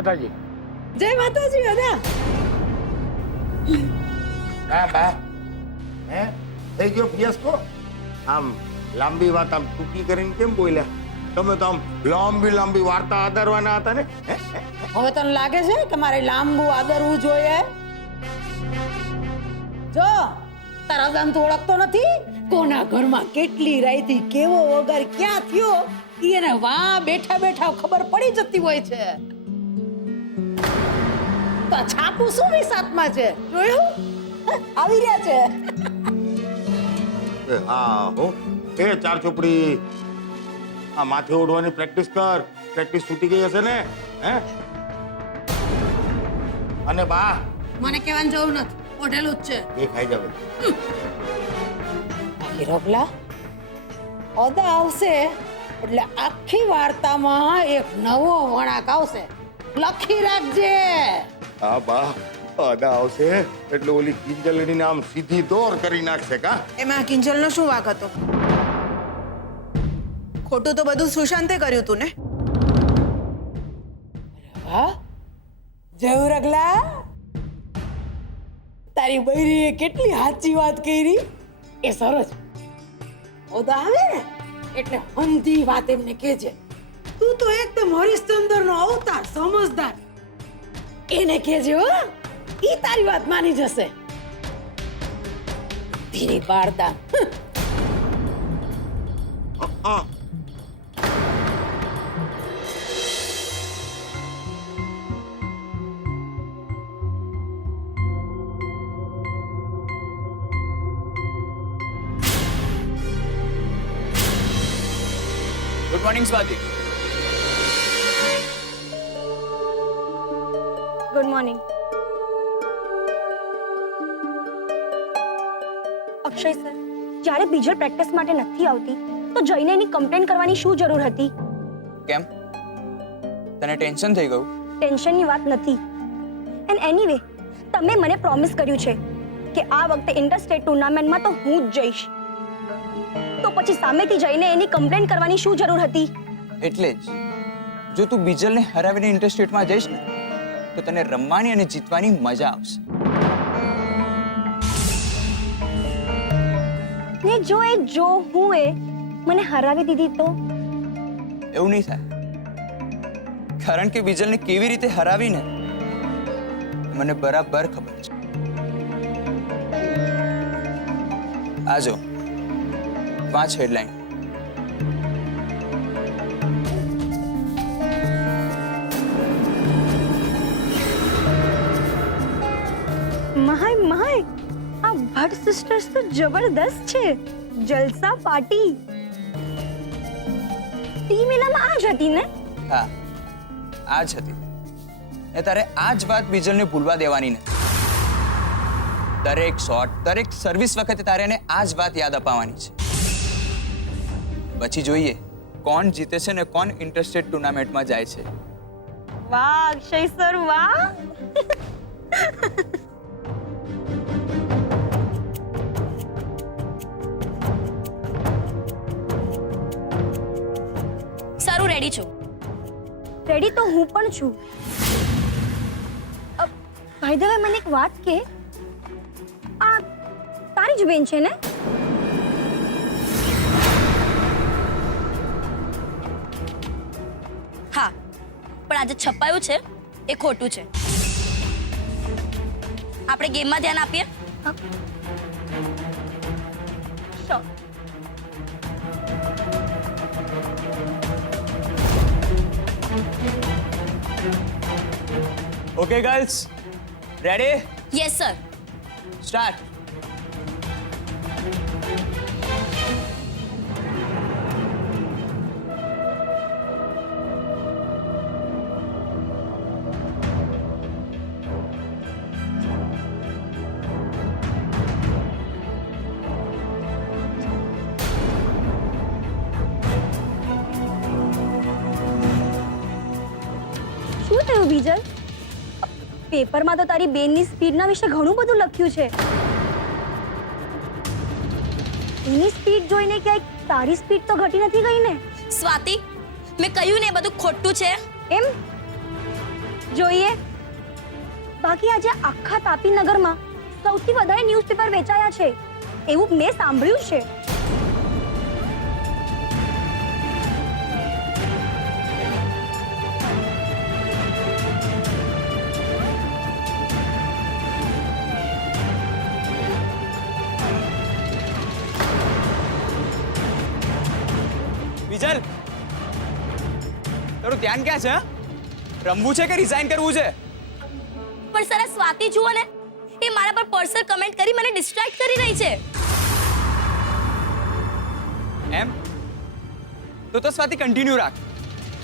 માતાજી. જય માતાજી દાદા. હા બા, હે થઈ ગયો ફિયાસ્કો? આમ લાંબી વાત આમ ટૂંકી કરીને કેમ બોલ્યા? તમે તો આમ લાંબી લાંબી વાર્તા આદરવાના હતા ને. હવે તને લાગે છે કે મારે લાંબુ આદરવું જોઈએ? જો તારા દાન તો ઓળખતો નથી. કોના ઘરમાં કેટલી રાઈતી કેવો વગર ક્યાં થયો એને વા બેઠા બેઠા ખબર પડી જતી હોય છે. તો છાપું શું વિસાતમાં છે જોયું? આવી રહ્યા છે. હા હો એ ચાર ચોપડી આ માથે ઓઢવાની પ્રેક્ટિસ કર. પ્રેક્ટિસ છૂટી ગઈ હશે ને? હે અને બા મને કહેવાની જરૂર નથી, ઓઢેલું જ છે. એ ખાઈ જાવે. બાકી રોકલા ઓદા આવશે એટલે આખી વાર્તામાં એક નવો વળાંક આવશે. લખી રાખજે. હા બા, અદા આવશે એટલે ઓલી કિંજલડીને આમ સીધી દોર કરી નાખશે. કા એમાં કિંજલનો શું વાંક હતો? ખોટું તો બધું સુશાંતે કર્યું તું ને. હા જવું રગલા, તારી બૈરીએ કેટલી સાચી વાત કરી. એ સરસ ઓદા આવે ને એટલે હંધી વાત એમને કહેજે. તું તો એકદમ હરિશ્ચંદ્રનો અવતાર, સમજદાર. એને કહેજે હો, ઈ તારી વાત માની જશે. ધીરી બાળતા. Good morning Swati. Good morning. Akshay sir, જ્યારે બીજલ પ્રેક્ટિસ માટે નથી આવતી તો જઈને એની કમ્પ્લેન કરવાની શું જરૂર હતી? કેમ, તને ટેન્શન થઈ ગયું? ટેન્શનની વાત નથી. એન્ડ એનીવે, તમે મને પ્રોમિસ કર્યું છે કે આ વખતે ઇન્ટર સ્ટેટ ટુર્નામેન્ટમાં તો હું જ જઈશ. તો પછી સામેથી જઈને એની કમ્પ્લેન કરવાની શું જરૂર હતી? એટલે જ જો તું બીજલને હરાવીને ઇન્ટર સ્ટેટમાં જઈશ ને તો તને રમવાની અને જીતવાની મજા આવશે. ને જો હું મને હરાવી દીધી તો? એવું નહીં થાય, કારણ કે બીજલને કેવી રીતે હરાવીને મને બરાબર ખબર છે. આજો વાંચ હેડલાઈન. માય આ ભટ્ટ સિસ્ટર્સ તો જબરદસ્ત છે. જલસા પાર્ટી. ટીમ એલામાં આ જ હતી ને? હા, આ જ હતી. એ તારે આ જ વાત બીજલને ભૂલવા દેવાની ને. દરેક શોટ, દરેક સર્વિસ વખતે તારે એને આ જ વાત યાદ અપાવવાની છે. પછી જોઈએ કોણ જીતે છે ને કોણ ઇન્ટરસ્ટેટ ટુર્નામેન્ટમાં જાય છે. વાહ અક્ષય સર, વાહ. સારું, રેડી છું. રેડી તો હું પણ છું. ભાઈ ધ વે, મને એક વાત કે, આ તારી જ બેન છે ને? હા, પણ આજે છપાયું છે એ ખોટું છે. આપણે ગેમમાં ધ્યાન આપીએ. Sure. Okay girls, ready? Yes sir. Start. શું થયું બીજલ? પેપરમાં તો તારી બેનની સ્પીડના વિશે ઘણું બધું લખ્યું છે. એની સ્પીડ જોઈને ક્યાંક તારી સ્પીડ તો ઘટી નથી ગઈ ને? સ્વાતિ, મેં કહ્યું ને એ બધું ખોટું છે. એમ? જોઈએ. બાકી આજે આખા તાપી નગરમાં સૌથી વધારે ન્યૂઝપેપર વેચાયા છે એવું મેં સાંભળ્યું છે. બીજલ, તારું ધ્યાન ક્યાં છે? રમવું છે કે રિઝાઇન કરવું છે? પણ સર આ સ્વાતિ જુઓ ને, એ મારા પર પર્સનલ કમેન્ટ કરી મને ડિસ્ટ્રેક્ટ કરી રહી છે. એમ તો સ્વાતિ કન્ટિન્યુ રાખ.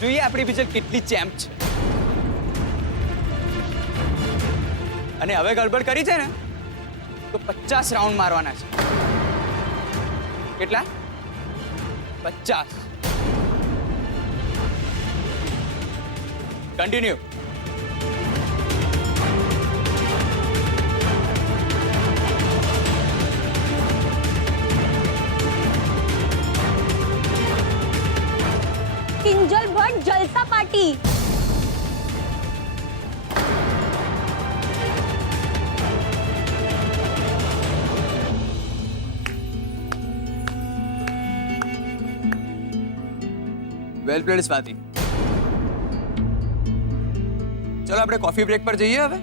જોઈએ આપણી બીજલ કેટલી ચેમ્પ છે. અને હવે ગડબડ કરી છે ને તો 50 રાઉન્ડ મારવાના છે. કેટલા? 50. કન્ટિન્યુ. કિંજલ ભટ્ટ જલસા પાર્ટી. વેલ પ્લેડ સ્વાતિ. ચલો આપણે કોફી બ્રેક પર જઈએ હવે,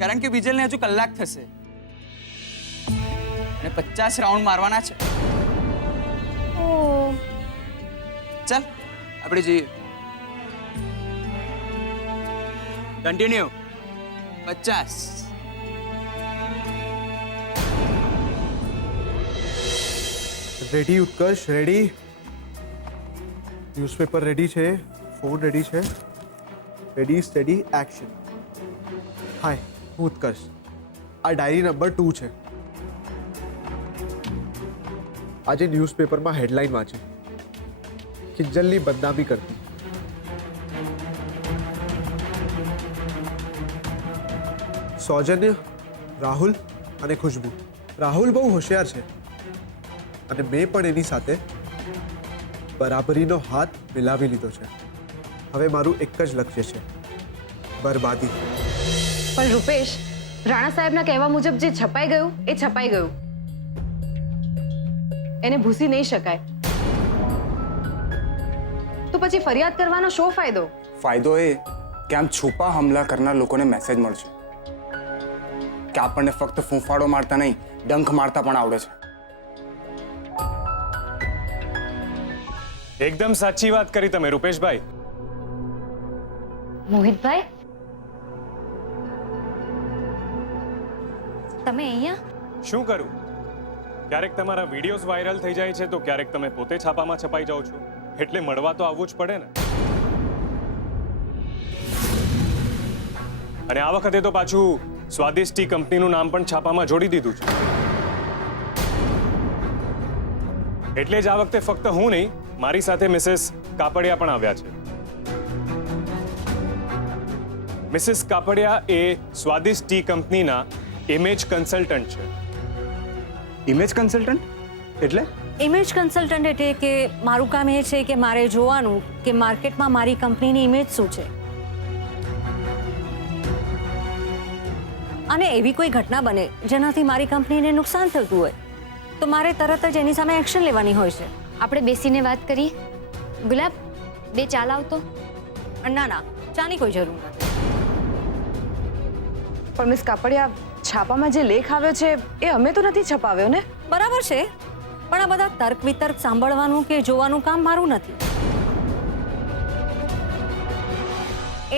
કારણ કે બીજલને હજુ કલાક થશે અને 50 રાઉન્ડ મારવાના છે. ઓહ, ચાલ આપણે જઈએ. Continue. 50. Ready Utkarsh, ready. Newspaper ready છે, ફોન રેડી છે. Ready, steady, action. હાય, હું ઉત્કર્ષ. આ ડાયરી નંબર 2 છે. આજે ન્યૂઝપેપરમાં હેડલાઇન વાંચી, કિંજલની બદનામી કરતી. સૌજન્ય, રાહુલ અને ખુશ્બુ. રાહુલ બહુ હોશિયાર છે અને મેં પણ એની સાથે બરાબરીનો હાથ મિલાવી લીધો છે. હવે મારું એક જ લક્ષ્ય છે, બરબાદી. પણ રૂપેશ, રાણા સાહેબના કહેવા મુજબ જે છપાઈ ગયું એ છપાઈ ગયું. એને ભૂસી નહીં શકાય. તો પછી ફરિયાદ કરવાનો શો ફાયદો? ફાયદો એ કે આમ છુપા હુમલા કરનાર લોકોને મેસેજ મળશે કે આપણને ફક્ત ફૂંફાડો મારતા નહીં, ડંખ મારતા પણ આવડે છે. એકદમ સાચી વાત કરી તમે રૂપેશભાઈ. મોહિતભાઈ, તમે અહીંયા? શું કરું? ક્યારેક તમારા વિડીયોઝ વાયરલ થઈ જાય છે તો ક્યારેક તમે પોતે છાપામાં છપાઈ જાઓ છો, એટલે મળવા તો આવવું જ પડે ને. અને આ વખતે તો પાછું સ્વાદિષ્ટ ટી કંપનીનું નામ પણ છાપામાં જોડી દીધું છે. એટલે જ આ વખતે ફક્ત હું નહીં, મારી સાથે મિસેસ કાપડિયા પણ આવ્યા છે. મિસિસ કાપડિયા એ સ્વાદિષ્ટ ટી કંપનીના ઇમેજ કન્સલ્ટન્ટ છે. ઇમેજ કન્સલ્ટન્ટ એટલે? ઇમેજ કન્સલ્ટન્ટ એટલે કે મારું કામ એ છે કે મારે જોવાનું કે માર્કેટમાં મારી કંપનીની ઇમેજ શું છે, અને એવી કોઈ ઘટના બને જેનાથી મારી કંપનીને નુકસાન થતું હોય તો મારે તરત જ એની સામે એક્શન લેવાની હોય છે. આપણે બેસીને વાત કરીએ. ગુલાબ, 2 ચા લાવતો. ના ના, ચાની કોઈ જરૂર નથી. પણ મિસ કાપડિયા, છાપામાં જે લેખ આવ્યો છે એ અમે તો નથી છપાવ્યો ને? બરાબર છે, પણ આ બધા તર્ક વિતર્ક સાંભળવાનું કે જોવાનું કામ મારું નથી.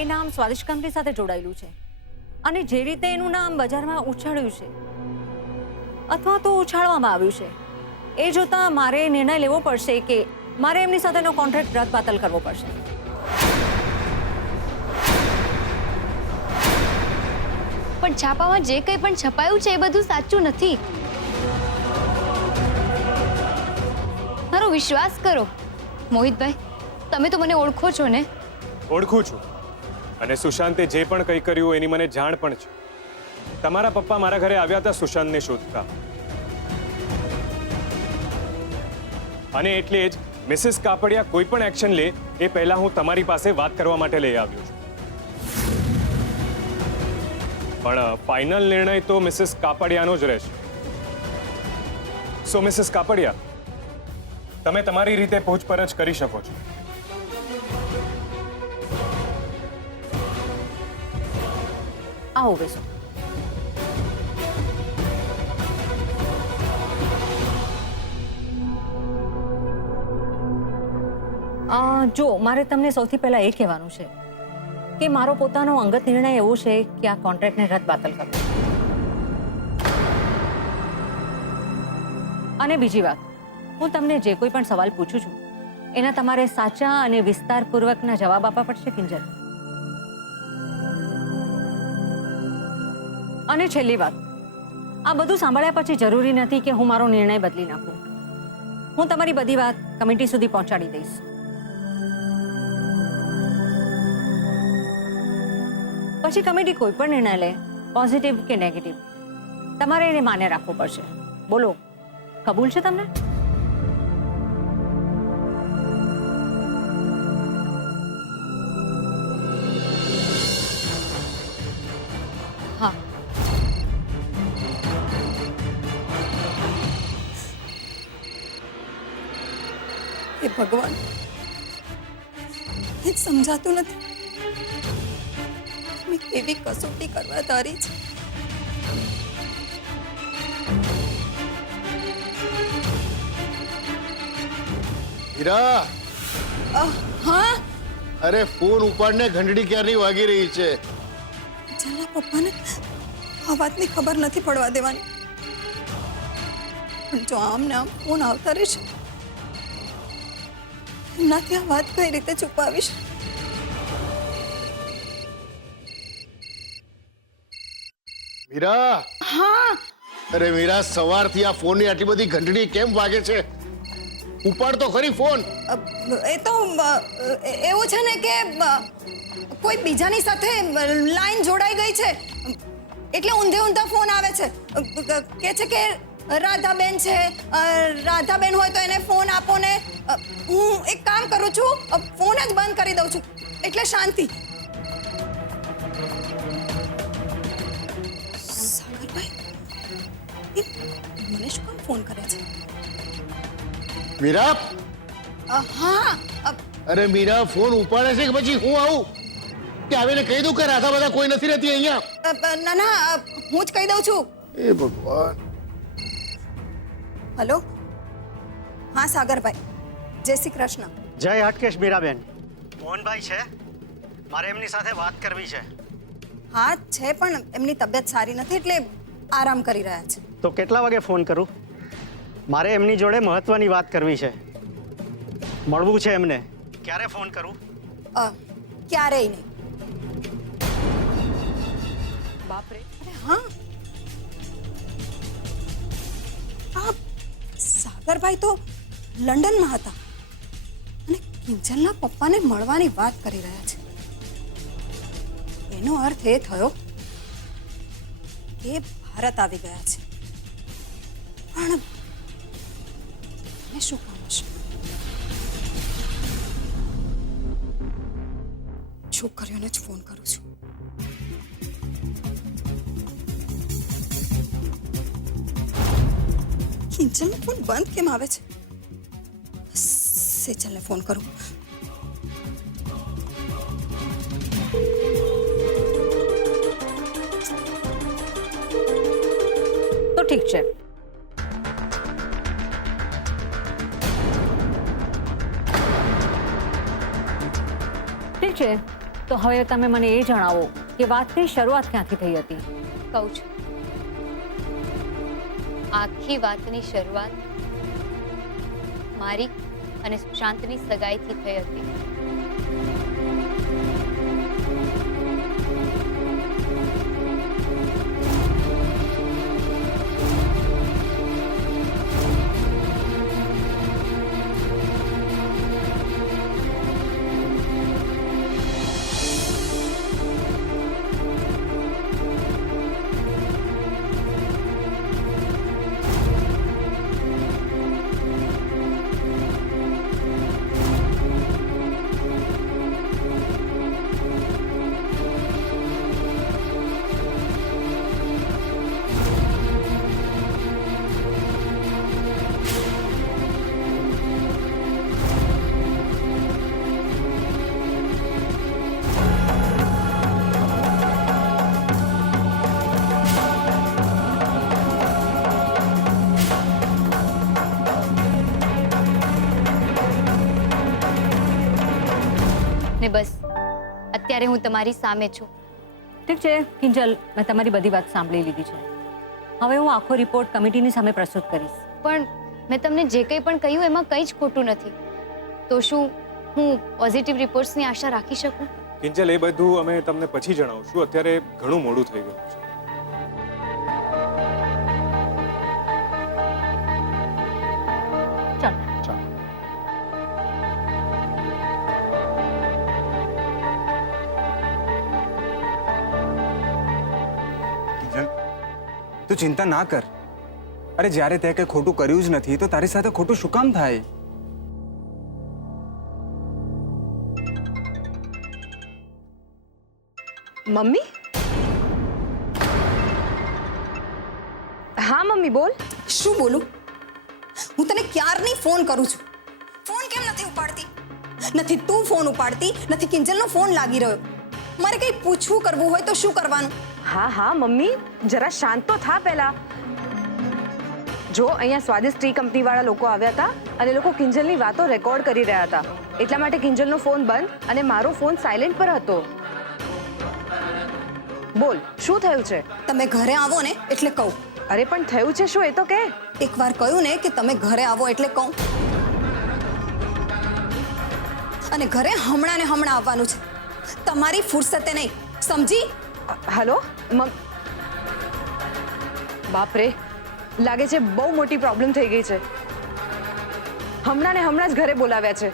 એ નામ સ્વાદિષ્ટ કંપની સાથે જોડાયેલું છે અને જે રીતે એનું નામ બજારમાં ઉછાળ્યું છે અથવા તો ઉછાળવામાં આવ્યું છે, એ જોતા મારે નિર્ણય લેવો પડશે કે મારે એમની સાથેનો કોન્ટ્રાક્ટ રદ-બાતલ કરવો પડશે. પણ છાપામાં જે કંઈ પણ છપાયું છે એ બધું સાચું નથી. મારો વિશ્વાસ કરો મોહિતભાઈ, તમે તો મને ઓળખો છો ને? ઓળખું છું, અને સુશાંતે જે પણ કંઈ કર્યું એની મને જાણ પણ છે. તમારા પપ્પા મારા ઘરે આવ્યા હતા સુશાંતને શોધતા, અને એટલે જ મિસિસ કાપડિયા કોઈ પણ એક્શન લે એ પહેલા હું તમારી પાસે વાત કરવા માટે લઈ આવ્યો છું. પણ ફાઇનલ નિર્ણય તો મિસિસ કાપડિયાનો જ રહેશે. સો મિસિસ કાપડિયા, તમે તમારી રીતે પૂછપરછ કરી શકો છો. આવો બેસો. જો મારે તમને સૌથી પહેલા એ કહેવાનું છે કે મારો પોતાનો અંગત નિર્ણય એવો છે કે આ કોન્ટ્રાક્ટને રદ-બાતલ કરવો. અને બીજી વાત, હું તમને જે કોઈ પણ સવાલ પૂછું છું એના તમારે સાચા અને વિસ્તારપૂર્વકના જવાબ આપવા પડશે, કિંજલ. અને છેલ્લી વાત, આ બધું સાંભળ્યા પછી જરૂરી નથી કે હું મારો નિર્ણય બદલી નાખું. હું તમારી બધી વાત કમિટી સુધી પહોંચાડી દઈશ. પછી કમિટી કોઈ પણ નિર્ણય લે, પોઝિટિવ કે નેગેટિવ, તમારે એને માન્ય રાખવું પડશે. બોલો, કબૂલ છે તમને? હા. એ ભગવાન, એ સમજાતું નથી મેં કેવી કસોટી કરવા ધારી છે. હીરા, હા, અરે ફોન ઉપાડને, ઘંટડી ક્યારની વાગી રહી છે. જલ્લા પપ્પાને આ વાતની ખબર નથી પડવા દેવાની. પણ જો આમ ને આમ ફોન આવતા રહેશે, એમનાથી આ વાત કઈ રીતે છુપાવીશ? મીરા, હા, અરે મીરા, સવારથી આ ફોનની આટલી બધી ઘંટડી કેમ વાગે છે? ઉપાડ તો ખરી ફોન. એ તો એવું છે ને કે કોઈ બીજાની સાથે લાઈન જોડાઈ ગઈ છે, એટલે ઊંધે ઊંધા ફોન આવે છે. કે છે કે રાધાબેન છે, રાધાબેન હોય તો એને ફોન આપો ને. હું એક કામ કરું છું, ફોન જ બંધ કરી દઉં છું, એટલે શાંતિ. સાગરભાઈ, મને શું કામ ફોન કરે છે? મીરા, હા, અરે મીરા, ફોન ઉપાડે છે કે પછી હું આવું કે આવીને કહી દઉં કે રાધા બધા કોઈ નથી રહેતી અહીંયા? ના ના, હું જ કહી દઉં છું. એ ભગવાન. હેલો, હા સાગરભાઈ, જય શ્રી કૃષ્ણ. જય હાટકેશ મીરાબેન. મોહનભાઈ છે? મારે એમની સાથે વાત કરવી છે. હા છે, પણ એમની તબિયત સારી નથી એટલે આરામ કરી રહ્યા છે. તો કેટલા વાગે ફોન કરું? મારે એમની જોડે મહત્વની વાત કરવી છે, મળવું છે એમને. ક્યારે ફોન કરું? ક્યારેય નહીં. બાપરે, હા, આ સાગરભાઈ તો લંડનમાં હતા અને કિંજલના પપ્પાને મળવાની વાત કરી રહ્યા છે. એનો અર્થ એ થયો કે ભારત આવી ગયા છે. પણ શું કામ હશે? છોકરીઓને જ ફોન કરું છું. કિંજલનો ફોન બંધ કેમ આવે છે? સેજલને ફોન કરું. તો ઠીક છે. ઠીક છે, તો હવે તમે મને એ જણાવો કે વાતની શરૂઆત ક્યાંથી થઈ હતી? કહું છું, આખી વાતની શરૂઆત મારી અને સુશાંતની સગાઈથી થઈ હતી. અત્યારે હું તમારી સામે છું. ઠીક છે કિંજલ, મેં તમારી બધી વાત સાંભળી લીધી છે. હવે હું આખો રિપોર્ટ કમિટીની સામે પ્રસ્તુત કરીશ. પણ મેં તમને જે કંઈ પણ કહ્યું એમાં કંઈ જ ખોટું નથી. તો શું હું પોઝિટિવ રિપોર્ટ્સની આશા રાખી શકું? કિંજલ, એ બધું અમે તમને પછી જણાવશું. અત્યારે ઘણું મોડું થઈ ગયું છે. ચાલો. કિંજલ, તું ચિંતા ના કર. અરે જ્યારે તે કંઈ ખોટું કર્યું જ નથી તો તારી સાથે ખોટું શું કામ થાય? મમ્મી? હા મમ્મી, બોલ. શું બોલું? હું તને ક્યારની ફોન કરું છું, ફોન કેમ નથી ઉપાડતી? નથી તું ફોન ઉપાડતી, નથી કિંજલનો ફોન લાગી રહ્યો. મારે કંઈ પૂછવું કરવું હોય તો શું કરવાનું? હા મમ્મી, જરા શાંત તો થા પહેલા. જો અહીંયા સ્વાદિષ્ટ ટી કંપની વાળા લોકો આવ્યા હતા અને લોકો કિંજલની વાતો રેકોર્ડ કરી રહ્યા હતા. એટલા માટે કિંજલનો ફોન બંધ અને મારો ફોન સાયલેન્ટ પર હતો. બોલ, શું થયું છે? તમે ઘરે આવો ને એટલે કહું. અરે પણ થયું છે શું, એ તો કે. એકવાર કહ્યું ને કે તમે ઘરે આવો એટલે કહું. અને ઘરે હમણાં ને હમણાં આવવાનું છે, તમારી ફુરસતે નહીં, સમજી? હેલો બાપરે, લાગે છે બહુ મોટી પ્રોબ્લેમ થઈ ગઈ છે. હમણાં ને હમણાં જ ઘરે બોલાવ્યા છે.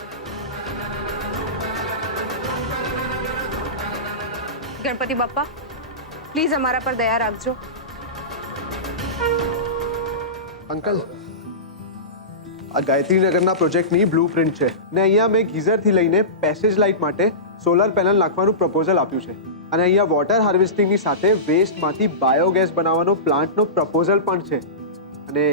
ગણપતિ બાપ્પા, પ્લીઝ અમારા પર દયા રાખજો. અંકલ, આ ગાયત્રીનગરના પ્રોજેક્ટની બ્લુપ્રિન્ટ છે ને અહીંયા મેં ગીઝરથી લઈને પેસેજ લાઇટ માટે સોલર પેનલ નાખવાનું પ્રપોઝલ આપ્યું છે અને અહીંયા વોટર હાર્વેસ્ટિંગની સાથે વેસ્ટમાંથી બાયોગેસ બનાવવાનો પ્લાન્ટનો પ્રપોઝલ પણ છે. અને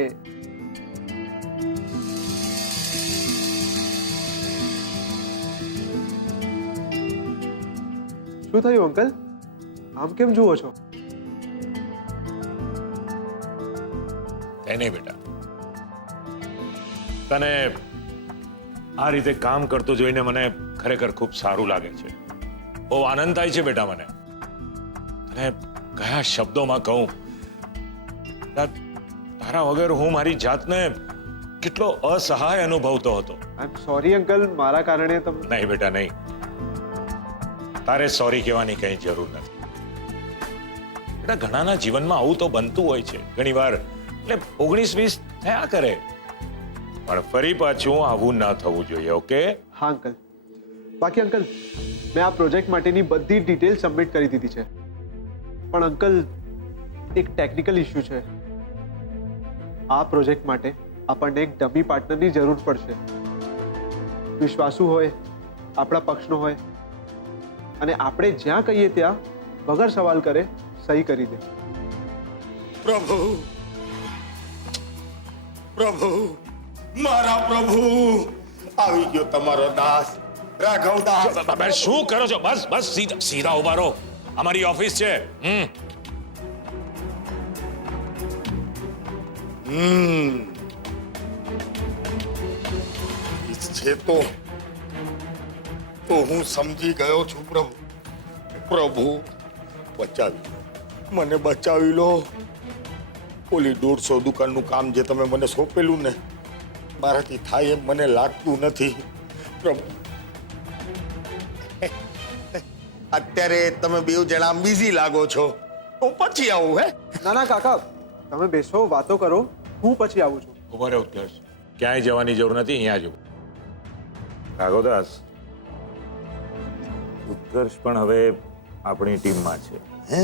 શું થયું અંકલ? આમ કેમ જુઓ છો? કઈ નહીં બેટા, તને આ રીતે કામ કરતો જોઈને મને ખરેખર ખૂબ સારું લાગે છે. બહુ આનંદ થાય છે બેટા મને. અને કયા શબ્દોમાં કહું, તારા વગર હું મારી જાતને કેટલો અસહાય અનુભવતો હતો. આઈ એમ સોરી અંકલ, મારા કારણે તમે... નહીં બેટા નહીં, તારે સોરી કહેવાની કઈ જરૂર નથી બેટા. ઘણાના જીવનમાં આવું તો બનતું હોય છે ઘણીવાર, એટલે 19-20 થયા કરે, પણ ફરી પાછું આવું ના થવું જોઈએ. ઓકે? હા અંકલ. બાકી અંકલ, મેં આ પ્રોજેક્ટ માટેની બધી ડિટેલ સબમિટ કરી દીધી છે. પણ અંકલ, એક ટેકનિકલ ઇશ્યુ છે. આ પ્રોજેક્ટ માટે આપણને એક ડમી પાર્ટનરની જરૂર પડશે. વિશ્વાસુ હોય, આપણા પક્ષનો હોય અને આપણે જ્યાં કહીએ ત્યાં વગર સવાલ કરે સહી કરી દે. પ્રભુ, પ્રભુ, મારા પ્રભુ, આવી ગયો તમારો દાસ રાઘવદાસ. તમે શું કરો છો? બસ બસ, સીધા ઉભા રહો. અમારી ઓફિસ છે. છે તો હું સમજી ગયો છું પ્રભુ. પ્રભુ, બચાવી લો, મને બચાવી લો. ઓલી 150 દુકાનનું કામ જે તમે મને સોંપેલું ને, મારાથી થાય એમ મને લાગતું નથી પ્રભુ. અત્યારે તમે બે જણા બિઝી લાગો છો, હું પછી આવું. હે ના ના કાકા, તમે બેસો, વાતો કરો, હું પછી આવું છું. ઉભા રહો ઉત્કર્ષ, ક્યાંય જવાની જરૂર નથી, અહીંયા જ. રાઘવદાસ, ઉત્કર્ષ પણ હવે આપણી ટીમમાં છે. હે,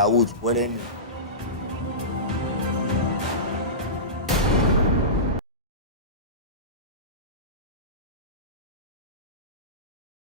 આવું જ પડે ને.